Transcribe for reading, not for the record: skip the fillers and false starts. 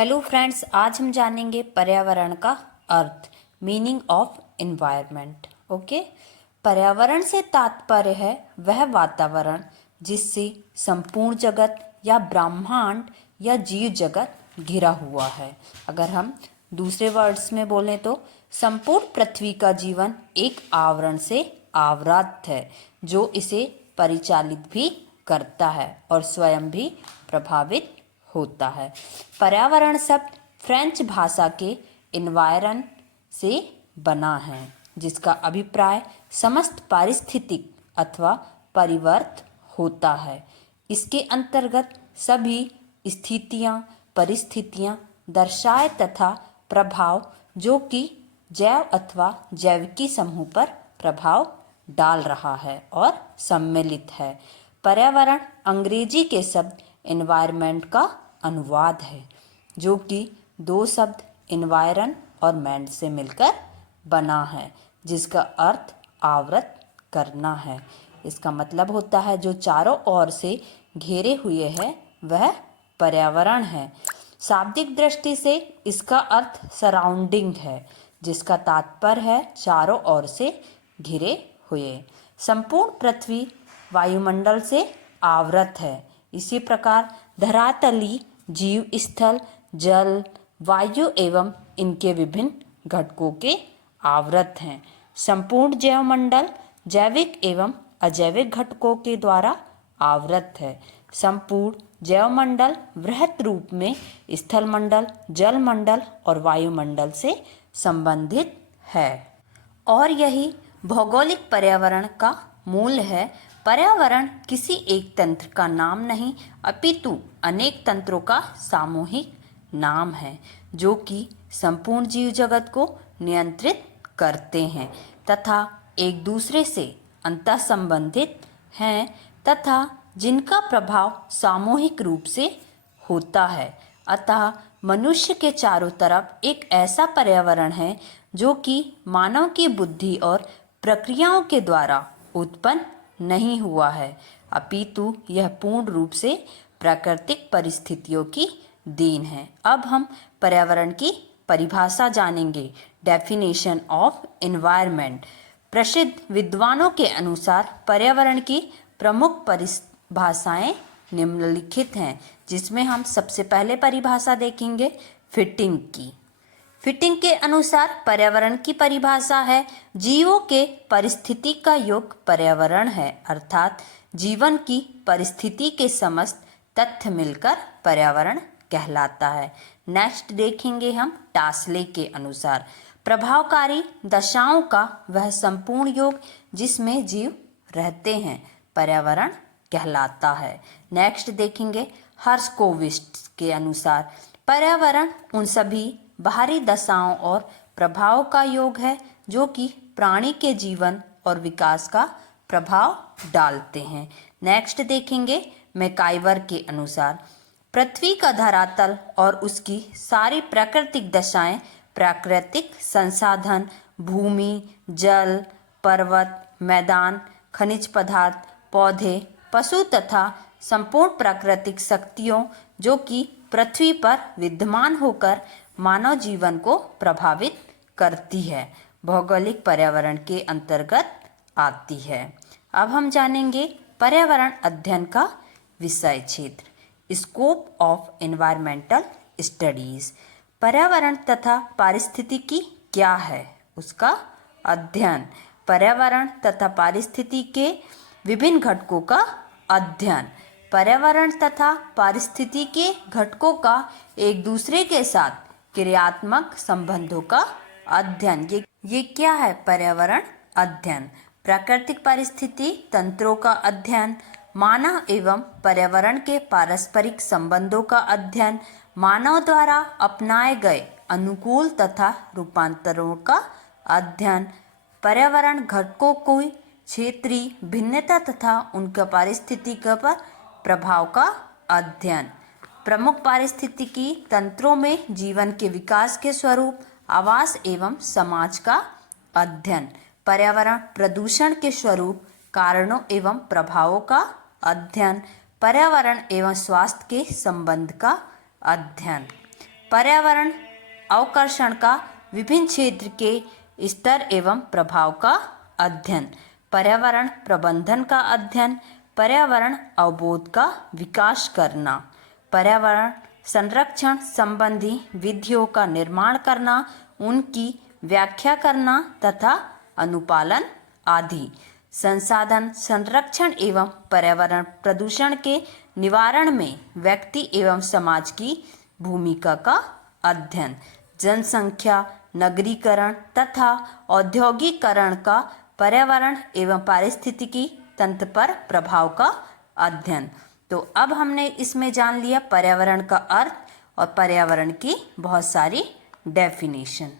Hello friends, आज हम जानेंगे पर्यावरण का अर्थ, मीनिंग ऑफ एनवायरनमेंट। ओके, पर्यावरण से तात्पर्य है वह वातावरण जिससे संपूर्ण जगत या ब्रह्मांड या जीव जगत घिरा हुआ है। अगर हम दूसरे वर्ड्स में बोलें तो संपूर्ण पृथ्वी का जीवन एक आवरण से आवृत है जो इसे परिचालित भी करता है और स्वयं भी प्रभावित होता है। पर्यावरण शब्द फ्रेंच भाषा के एनवायरन से बना है जिसका अभिप्राय समस्त पारिस्थितिक अथवा परिवर्त होता है। इसके अंतर्गत सभी स्थितियां, परिस्थितियां दर्शाए तथा प्रभाव जो कि जैव अथवा जैविकी समूह पर प्रभाव डाल रहा है और सम्मिलित है। पर्यावरण अंग्रेजी के शब्द एनवायरनमेंट का अनुवाद है जो कि दो शब्द एनवायरन और मेंट से मिलकर बना है जिसका अर्थ आवृत करना है। इसका मतलब होता है जो चारों ओर से घेरे हुए है वह पर्यावरण है। शाब्दिक दृष्टि से इसका अर्थ सराउंडिंग है जिसका तात्पर्य है चारों ओर से घिरे हुए। संपूर्ण पृथ्वी वायुमंडल से आवृत है। इसी प्रकार धरातली जीव स्थल, जल, वायु एवं इनके विभिन्न घटकों के आवृत हैं। संपूर्ण जैवमंडल जैविक एवं अजैविक घटकों के द्वारा आवृत है। संपूर्ण जैवमंडल वृहत रूप में स्थलमंडल, जलमंडल और वायुमंडल से संबंधित है और यही भौगोलिक पर्यावरण का मूल है। पर्यावरण किसी एक तंत्र का नाम नहीं अपितु अनेक तंत्रों का सामूहिक नाम है जो कि संपूर्ण जीव जगत को नियंत्रित करते हैं तथा एक दूसरे से अंतः संबंधित हैं तथा जिनका प्रभाव सामूहिक रूप से होता है। अतः मनुष्य के चारों तरफ एक ऐसा पर्यावरण है जो कि मानव की बुद्धि और प्रक्रियाओं के द्वारा उत्पन्न नहीं हुआ है अपितु यह पूर्ण रूप से प्राकृतिक परिस्थितियों की देन है। अब हम पर्यावरण की परिभाषा जानेंगे। Definition of environment. प्रसिद्ध विद्वानों के अनुसार पर्यावरण की प्रमुख परिभाषाएं निम्नलिखित हैं जिसमें हम सबसे पहले परिभाषा देखेंगे फिटिंग की। फिटिंग के अनुसार पर्यावरण की परिभाषा है जीवों के परिस्थिति का योग पर्यावरण है अर्थात जीवन की परिस्थिति के समस्त तथ्य मिलकर पर्यावरण कहलाता है। नेक्स्ट देखेंगे हम टासले के अनुसार प्रभावकारी दशाओं का वह संपूर्ण योग जिसमें जीव रहते हैं पर्यावरण कहलाता है। नेक्स्ट देखेंगे हर्स्कोविट्ज़ के अनुसार पर्यावरण उन सभी बाहरी दशाओं और प्रभाव का योग है जो कि प्राणी के जीवन और विकास का प्रभाव डालते हैं। नेक्स्ट देखेंगे मैकाइवर के अनुसार पृथ्वी का धरातल और उसकी सारी प्राकृतिक दशाएं, प्राकृतिक संसाधन, भूमि, जल, पर्वत, मैदान, खनिज पदार्थ, पौधे, पशु तथा संपूर्ण प्राकृतिक शक्तियों जो कि पृथ्वी पर विद्यमान होकर मानव जीवन को प्रभावित करती है भौगोलिक पर्यावरण के अंतर्गत आती है। अब हम जानेंगे पर्यावरण अध्ययन का विषय क्षेत्र। Scope of environmental studies. पर्यावरण तथा पारिस्थितिकी क्या है उसका अध्ययन। पर्यावरण तथा पारिस्थितिकी के विभिन्न घटकों का अध्ययन। पर्यावरण तथा पारिस्थितिकी के घटकों का एक दूसरे के साथ क्रियात्मक संबंधों का अध्ययन। ये क्या है पर्यावरण अध्ययन। प्राकृतिक पारिस्थितिकी तंत्रों का अध्ययन, मानव एवं पर्यावरण के पारस्परिक संबंधों का अध्ययन, मानव द्वारा अपनाए गए अनुकूल तथा रूपांतरों का अध्ययन, पर्यावरण घटकों को क्षेत्रीय भिन्नता तथा उनका पारिस्थितिकी पर प्रभाव का अध्ययन, प्रमुख पारिस्थितिकी तंत्रों में जीवन के विकास के स्वरूप, आवास एवं समाज का अध्ययन, पर्यावरण प्रदूषण के स्वरूप, कारणों एवं प्रभावों का अध्ययन, पर्यावरण एवं स्वास्थ्य के संबंध का अध्ययन। पर्यावरण अवकर्षण का विभिन्न क्षेत्र के स्तर एवं प्रभाव का अध्ययन, पर्यावरण प्रबंधन का अध्ययन, पर्यावरण अवबोध का विकास करना, पर्यावरण संरक्षण संबंधी विधियों का निर्माण करना, उनकी व्याख्या करना तथा अनुपालन आदि, संसाधन संरक्षण एवं पर्यावरण प्रदूषण के निवारण में व्यक्ति एवं समाज की भूमिका का अध्ययन, जनसंख्या नगरीकरण तथा औद्योगिकरण का पर्यावरण एवं पारिस्थितिकी तंत्र पर प्रभाव का अध्ययन। तो अब हमने इसमें जान लिया पर्यावरण का अर्थ और पर्यावरण की बहुत सारी डेफिनेशन।